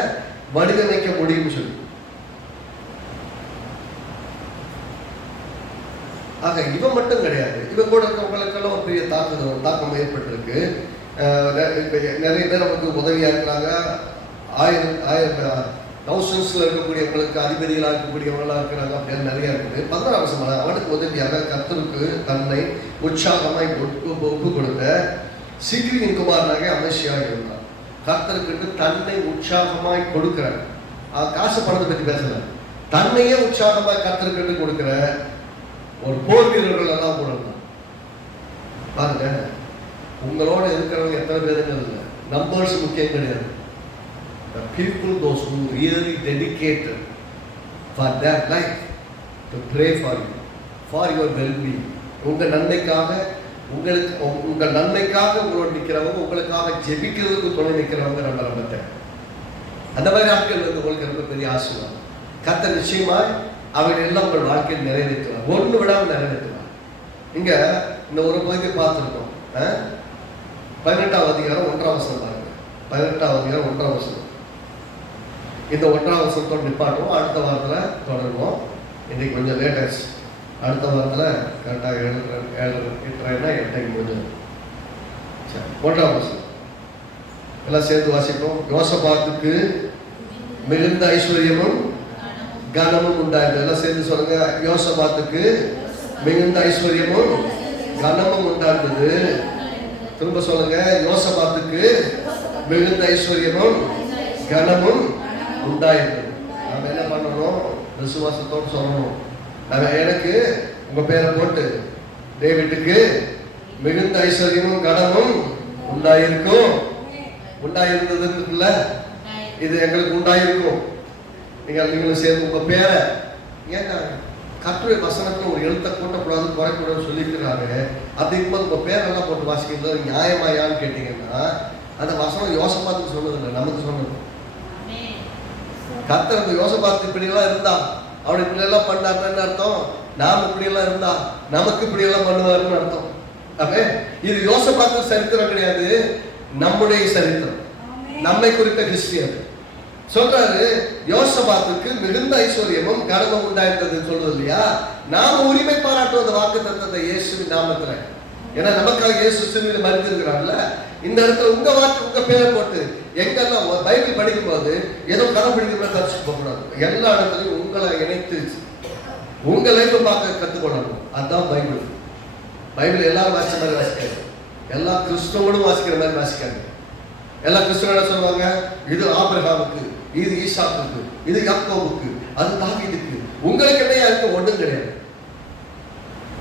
வடிவமைக்க முடியும்னு சொல்லி. ஆக இவன் மட்டும் கிடையாது, இவன் கூட இருக்கவங்களுக்கெல்லாம் ஒரு பெரிய தாக்கம் ஏற்பட்டிருக்கு. நிறைய பேர் நமக்கு உதவியா இருக்கிறாங்க. 1000s இருக்கக்கூடியவங்களுக்கு அதிபதிகளாக இருக்கக்கூடியவங்களா இருக்கிறாங்க. அப்படின்னு நிறைய இருக்குது. 16ஆம் வசனம், அவனுக்கு உதவியாக கர்த்தருக்கு தன்னை உற்சாகமாய் ஒப்பு கொடுத்த சிக்ரியின் குமாரனாக அமேசியாக இருந்தான். கர்த்தருக்கு தன்னை உற்சாகமாய் கொடுக்கிறார். காசு பணத்தை பற்றி பேசல, தன்னையே உற்சாகமா கர்த்தருக்கு கொடுக்கிற ஒரு போர் வீரர்கள் எல்லாம் கூட பாருங்க. உங்களோட இருக்கிறவங்க எத்தனை பேருன்னு இல்லை, நம்பர்ஸ் முக்கியம் கிடையாது. The people, those who really dedicated for their life to pray for you, for your well-being, உங்க நன்மைக்காக, உங்க நன்மைக்காக உங்களோட நிற்கிறவங்க, உங்களுக்காக ஜெபிக்கிறதுக்கு துணை நிற்கிறவங்க ரொம்ப ரொம்ப தேவை. அந்த மாதிரி ஆட்கள் உங்களுக்கு ரொம்ப பெரிய ஆசீர்வாதம். கர்த்தர் நிச்சயமாய் அவர்கள் எல்லாம் உங்கள் வாழ்க்கையில் நிறைவேற்றுவார், ஒன்று விடாமல் நிறைவேற்றுவார். இங்க இந்த ஒரு பகுதியை பார்த்துருக்கோம். 18ஆம் அதிகாரம் 1ஆம் வசனம் பாருங்க. 18ஆம் அதிகாரம் 1ஆம் வசனம். இந்த 1ஆம் வசனத்தோடு நிப்பாட்டுவோம், அடுத்த வாரத்தில் தொடருவோம். இன்னைக்கு கொஞ்சம் லேட் ஆயிடுச்சு. அடுத்த வாரத்தில் கரெக்டாக 8:30 முடிஞ்சது. 1ஆம் வசனம் எல்லாம் சேர்ந்து வாசிப்போம். யோசபாத்துக்கு மிகுந்த ஐஸ்வர்யமும் கனமும் உண்டாயிருந்தது. எல்லாம் சேர்ந்து சொல்லுங்க. யோசபாத்துக்கு மிகுந்த ஐஸ்வர்யமும் கனமும் உண்டாயிருந்தது. திரும்ப சொல்லுங்க. யோசபாத்துக்கு மிகுந்த ஐஸ்வர்யமும் கனமும் உண்டாயிருந்தது. நம்ம என்ன பண்ணணும்? விசுவாசத்தோடு சொல்லணும். எனக்கு உங்க பேரை போட்டு டேவிட்டுக்கு மிகுந்த ஐஸ்வர்யமும் கனமும் உண்டாயிருக்கும். உண்டாயிருந்ததுல இது எங்களுக்கு உண்டாயிருக்கும். நீங்களும் சேர்ந்து உங்க பேரை ஏன்னா கர்த்தருடைய வசனத்துல ஒரு எழுத்த கூட்டக்கூடாது, குறைக்கூடாதுன்னு சொல்லியிருக்கிறாரு. அப்படி இருக்கும்போது உங்க பேரெல்லாம் போட்டு வாசிக்கிறது நியாயமாயான்னு கேட்டீங்கன்னா அந்த வசனம் யோசபாத்துக்கு சொன்னது இல்லை, நமக்கு சொன்னது. கர்த்தர் அந்த யோசபாத்து இப்படி எல்லாம் இருந்தா, அவனை இப்படி எல்லாம் பண்ணாருன்னு அர்த்தம். நாம் இப்படி எல்லாம் இருந்தா நமக்கு இப்படி எல்லாம் பண்ணுவாருன்னு அர்த்தம். அப்ப இது யோசபாத்து சரித்திரம் கிடையாது, நம்முடைய சரித்திரம், நம்மை குறித்த கிறிஸ்டியன் சொல்றாரு. யோசபாத்துக்கு மிகுந்த ஐஸ்வர்யமும் கனமும் உண்டாயிருந்தது சொல்றது இல்லையா? நாம உரிமை பாராட்டுவோம் அந்த வாக்கு தத்தத்தை இயேசுவின் நாமத்துல. ஏன்னா நமக்காக இயேசு சிலுவையில் மரித்திருக்கிறார்ல. இந்த இடத்துல உங்க வாக்கு உங்க பேரை போட்டு எங்கெல்லாம் பைபிள் படிக்கும் போது ஏதோ கதை பிடிக்கிற தரிச்சு போகக்கூடாது. எல்லா இடத்துலையும் உங்களை இணைத்து உங்க லைஃப் பார்க்க கத்துக்கொள்ளணும். அதுதான் பைபிள். பைபிள் எல்லாரும் வாசிக்கிற மாதிரி வாசிக்காது, எல்லா கிறிஸ்தவங்களும் வாசிக்கிற மாதிரி வாசிக்காது. எல்லா கிறிஸ்தவங்களும் என்ன சொல்லுவாங்க? இது ஆபிரகாமுக்கு, இது ஈசாக்குக்கு, இது யாக்கோபுக்கு, அது தாவீதுக்கு. உங்களுக்கு என்ன யாருக்கு ஒன்றும் கிடையாது.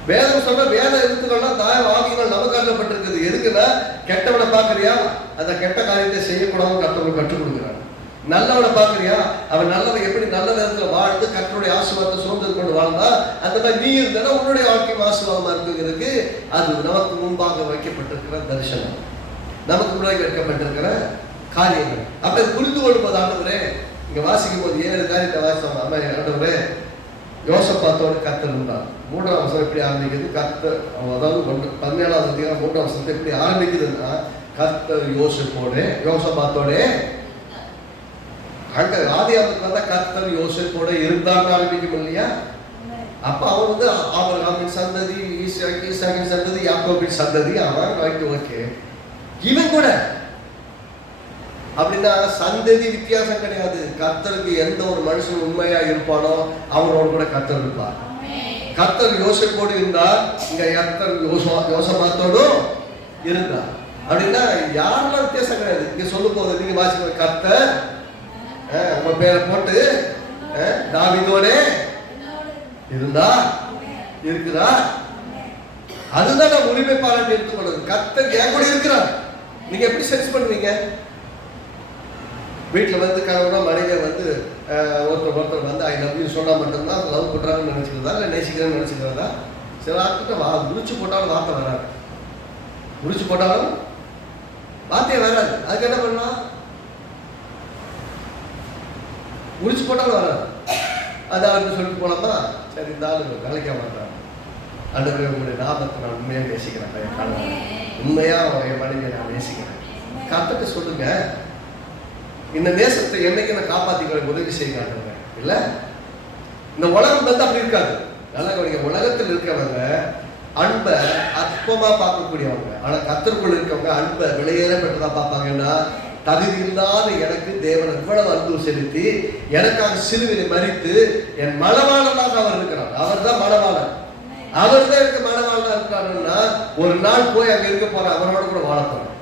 வேதம் சொல்ற வேத எழுத்துக்கள்லாம் தாய் ஆவியினால் நமக்கு அருளப்பட்டிருக்குது. எதுக்குன்னா கெட்டவனை பார்க்கறியா, அந்த கெட்ட காரியத்தை செய்யக்கூடாதுன்னு கர்த்தர் கற்றுக் கொடுக்குறாரு. நல்லவனை பார்க்கறியா, அவன் நல்லவன் எப்படி நல்ல நேரத்தில் வாழ்ந்து கர்த்தருடைய ஆசீர்வாதத்தை சுதந்திரம் கொண்டு வாழ்ந்தா அந்த மாதிரி நீ இருந்தா உன்னுடைய வாழ்க்கையும் ஆசீர்வாதமா இருக்குங்கிறதுக்கு அது நமக்கு முன்பாக வைக்கப்பட்டிருக்கிற தரிசனம், நமக்கு முன்னாடி வைக்கப்பட்டிருக்கிற காரியங்கள். அப்ப புரிந்து கொள்ளும்போது ஆண்டவரே இங்க வாசிக்கும் போது 7 காரியத்தை வாசித்தோம். அம்மா ஆண்டவரே யோசபாத்தோடு கர்த்தர் இருந்தார். 3ஆம் வசனம் எப்படி ஆரம்பிக்குது? கர்த்தர், அதாவது 17ஆம் அதிகாரம் 3ஆம் வசனத்தை எப்படி ஆரம்பிக்குதுன்னா கர்த்தர் யோசபாத்தோட அங்க ஆதியாகமத்துல தான் கர்த்தர் யோசேப்போட இருந்தார்னு ஆரம்பிக்கும் இல்லையா? அப்ப அவன் வந்து ஆபிரகாமின் சந்ததி, ஈசாக்கின் சந்ததி, யாக்கோபின் சந்ததி. அவன் ரைட், ஓகே. இவன் கூட அப்படின்னா சந்ததி வித்தியாசம் கிடையாது. கர்த்தருக்கு எந்த ஒரு மனுஷன் உண்மையா இருப்பானோ அவனோட கூட கர்த்தர் இருப்பார். கர்த்தர் யோசேப்போடு இருந்தார், இங்க கர்த்தர் யோசபாத்தோடும் இருந்தார். அப்படின்னா யாரெல்லாம் வித்தியாசம் கிடையாது. இங்க சொல்லும் போது நீங்க வாசிக்க கர்த்தர் உங்க பேரை போட்டு தாவீதோட இருந்தா இருக்குதா, அதுதான் நான் உரிமை பாராட்டி எடுத்துக்கொள்வது. கர்த்தர் என் கூட இருக்கிறார். நீங்க எப்படி சென்ஸ் பண்ணுவீங்க? வீட்டில் வந்து கணவனா மனைவியை வந்து ஒருத்தர் வந்து ஐ லவ் யூ சொன்னா மட்டும்தான் லவ் பண்றாங்கன்னு நினைச்சுக்கிறதா, இல்லை நேசிக்கிறேன்னு நினைச்சுக்கிறதா? சில ஆட்கிட்ட முடிச்சு போட்டாலும் வார்த்தை வராது, முடிச்சு போட்டாலும் வார்த்தையே வராது. அதுக்கு என்ன பண்ணலாம்? முடிச்சு போட்டாலும் வராது. அது அவருக்கு சொல்லிட்டு போலாமா? சரி, இந்த ஆளு வேலைக்க மாட்டான், ஆண்டவரே உங்களுடைய நாமத்தை நான் உண்மையாக நேசிக்கிறேன், என் கணவன் உண்மையா என் மனைவியை நான் நேசிக்கிறேன். கர்த்தர்ட்ட சொல்லுங்க, இந்த நேசத்தை என்னைக்கு நான் காப்பாத்திக்க உதவி செய்யுங்க. இல்ல இந்த உலகம் வந்து அப்படி இருக்காது. நல்லா கவனிங்க, உலகத்தில் இருக்கிறவங்க அன்பை அற்பமா பார்க்கக்கூடியவங்க. ஆனா கர்த்தருக்குள்ள இருக்கவங்க அன்பை விலையேறப்பட்டதா பார்ப்பாங்கன்னா, தகுதி இல்லாத எனக்கு தேவன் இவ்வளவு அன்பு செலுத்தி எனக்காக சிலுவையை மரித்து என் மணவாளனாக அவர் இருக்கிறார். அவர் தான் மணவாளன். அவர் தான் இருக்க மணவாளனா இருக்கிறாருன்னா ஒரு நாள் போய் அங்க இருக்க போற அவரோட கூட வாழ போறேன்.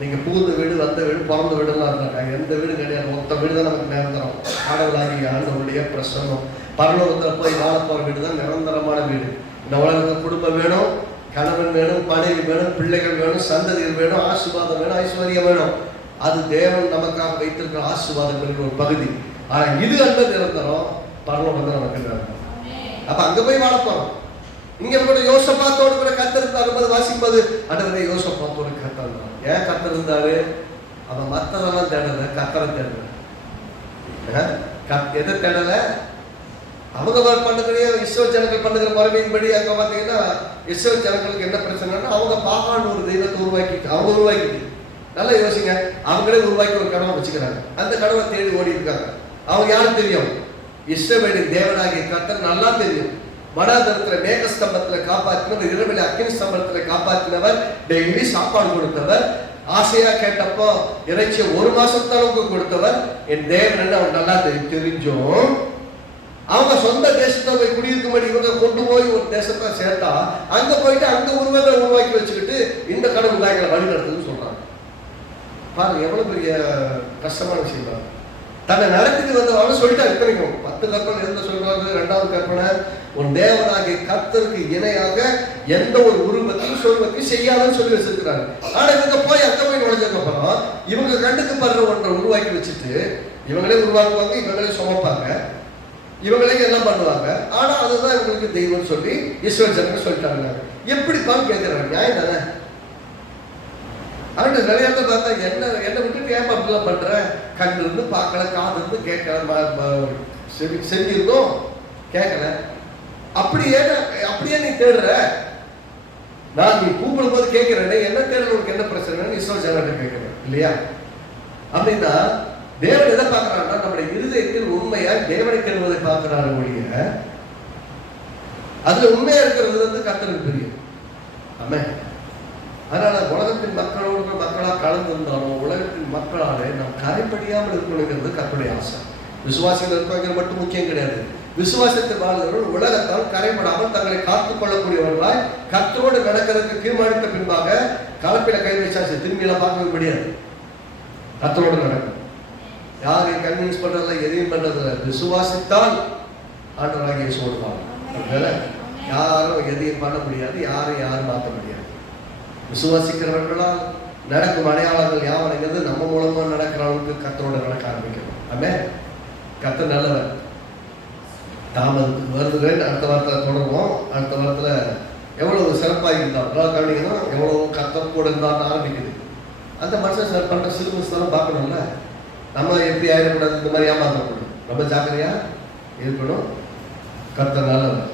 நீங்க புகுந்த வீடு, வந்த வீடு, பிறந்த வீடுலாம் இருந்தாங்க. எந்த வீடு கிடையாது. மொத்த வீடு தான் நமக்கு நிரந்தரம். கடவுளாகி ஆண்டவருடைய பிரசன்னம். பரலோகத்துல போய் வாழ போற வீடு தான் நிரந்தரமான வீடு. இந்த உலகத்துல குடும்பம் வேணும், கணவன் வேணும், மனைவி வேணும், பிள்ளைகள் வேணும், சந்ததிகள் வேணும், ஆசீர்வாதம் வேணும், ஐஸ்வர்யம் வேணும். அது தேவன் நமக்காக வைத்திருக்கிற ஆசீர்வாதங்களுக்கு ஒரு பகுதி. ஆனா இது அல்ல நிரந்தரம். பரலோகம் தான் நமக்கு நிரந்தரம். அப்ப அங்க போய் வாழ போறோம். இங்க கூட யோசபாத்தோடு கூட கர்த்தர் இருந்தாரு. வாசிக்கும்போது ஆண்டவரே யோசபாத்தோடு கர்த்தர் இருந்தார். ஏன் கர்த்தர் இருந்தாரு? அவன் மத்ததெல்லாம் தேடல, கர்த்தரை தேடல. எதை தேடல? அவங்க பண்ணுகிற இஸ்ரவேல் ஜனங்கள் பண்ணுகிற மரபின்படி அங்க பாத்தீங்கன்னா இஸ்ரவேல் ஜனங்களுக்கு என்ன பிரச்சனைன்னா அவங்க பாகான்னு ஒரு தெய்வத்தை அவங்க உருவாக்கிட்டு நல்லா யோசிங்க. அவங்களே உருவாக்கி ஒரு கடவுளை வச்சுக்கிறாங்க. அந்த கடவுளை தேடி ஓடி இருக்காங்க. அவங்க யாரும் தெரியும்? இஸ்ரவேலின் தேவனாகிய கர்த்தர் நல்லா தெரியும். வனாந்தரத்துல மேகஸ்தம்பத்துல காப்பாற்றினவர், இரவில் அக்கினி ஸ்தம்பத்துல காப்பாற்றினவர், டெய்லி சாப்பாடு கொடுத்தவர், ஆசையா கேட்டப்போ இறைச்சி 1 மாசத்தளவுக்கு கொடுத்தவர் என் தேவன் அவன் நல்லா தெரிஞ்சும் அவங்க சொந்த தேசத்தை போய் குடியிருக்கும்படி இவங்க கொண்டு போய் ஒரு தேசத்தை சேர்த்தா அங்க போயிட்டு அங்க உருவத்தை உருவாக்கி வச்சுக்கிட்டு இந்த கடவுள் தான் எங்களை வழி நடத்துன்னு சொல்றாங்க. பாருங்க எவ்வளவு பெரிய கஷ்டமான விஷயம். தன்னை நடத்திட்டு வந்தவங்க சொல்லிட்டாரு. இத்தனைக்கும் 10 கற்பனை இருந்த சொல்றாரு. 2வது கற்பனை, உன் தேவனாகிய கர்த்தருக்கு இணையாக எந்த ஒரு உருவத்தையும் சொல்வத்தையும் செய்யாதுன்னு சொல்லி வச்சிருக்கிறாங்க. ஆனா இவங்க போய் அங்க போய் நுழைஞ்சதுக்கு அப்புறம் இவங்க கண்டுக்கு படுற ஒன்றை உருவாக்கி வச்சுட்டு இவங்களே உருவாக்குவாங்க, இவங்களே சுமப்பாங்க, இவங்களே எல்லாம் பண்ணுவாங்க. ஆனா அதுதான் இவங்களுக்கு தெய்வம் சொல்லி இஸ்ரவேல் ஜனங்கள் சொல்லிட்டாங்க. எப்படிப்பான்னு கேட்கிறாங்க. நியாயம் தானே? அவன் நிறைய இடத்துல பார்த்தா என்ன விட்டுட்டு ஏன் அப்படிலாம் பண்ற? கண் இருந்து பார்க்கல, காது இருந்து கேட்கல, செஞ்சிருந்தோம் கேட்கல, அப்படியே நீ தேடுற. நான் நீ கூப்பிடும் போது கேட்கிறேன், என்ன தேடுற, உனக்கு என்ன பிரச்சனை? இஸ்ரவேல் ஜனங்கள் கேட்கிறேன் இல்லையா? அப்படின்னா தேவன் எதை பார்க்கிறான்னா நம்முடைய இருதயத்தில் உண்மையா தேவனை தேடுவதை பார்க்கிறாரு ஒழிய அதுல உண்மையா இருக்கிறது வந்து கர்த்தருக்கு தெரியும். ஆமென். அதனால உலகத்தின் மக்களோடு மக்களா கலந்திருந்தாலும் உலகத்தின் மக்களாலே நாம் கரைப்படியாமல் இருக்கணுங்கிறது கர்த்தருடைய ஆசை. விசுவாசிகள் இருக்கிறவங்க மட்டும் முக்கியம் கிடையாது. விசுவாசத்தில் வாழ்ந்தவர்கள் உலகத்தால் கரைப்படாமல் தங்களை காத்துக் கொள்ளக்கூடியவர்களாய் கர்த்தரோடு நடக்கிறதுக்கு தீர்மானித்த பின்பாக கலப்பில கை வச்சாச்சு, திரும்பி எல்லாம் பார்க்க முடியாது. கர்த்தரோடு நடக்கும். யாரையும் கன்வின்ஸ் பண்றதில்ல, எதையும் பண்றதில்ல. விசுவாசித்தால் ஆண்டவராகிய இயேசுவோடு வாழலாம். யாரும் எதையும் பண்ண முடியாது, யாரும் மாற்ற முடியாது. விசுவாசிக்கிறவர்களால் நடக்கும் அடையாளங்கள் யாவனைங்கிறது நம்ம மூலமா நடக்கிற அளவுக்கு கர்த்தரோட நடக்க ஆரம்பிக்கணும். ஆமென். கர்த்தர் நல்லவர். தாமதத்துக்கு வருதுகள் அடுத்த வாரத்தில் தொடருவோம். அடுத்த வாரத்தில் எவ்வளவு சிறப்பாக இருந்தால் கவனிங்கன்னா எவ்வளவு கர்த்தர் கூட இருந்தாலும் ஆரம்பிக்குது. அந்த மனுஷன் சார் பண்ற சிறு மிஸ்தான் பார்க்கணும்ல. நம்ம எப்படி ஆயிடக்கூடாது, இந்த மாதிரி ஏமாற்றக்கூடாது. ரொம்ப ஜாக்கிரதையா இருக்கணும். கர்த்தர் நல்லவர்.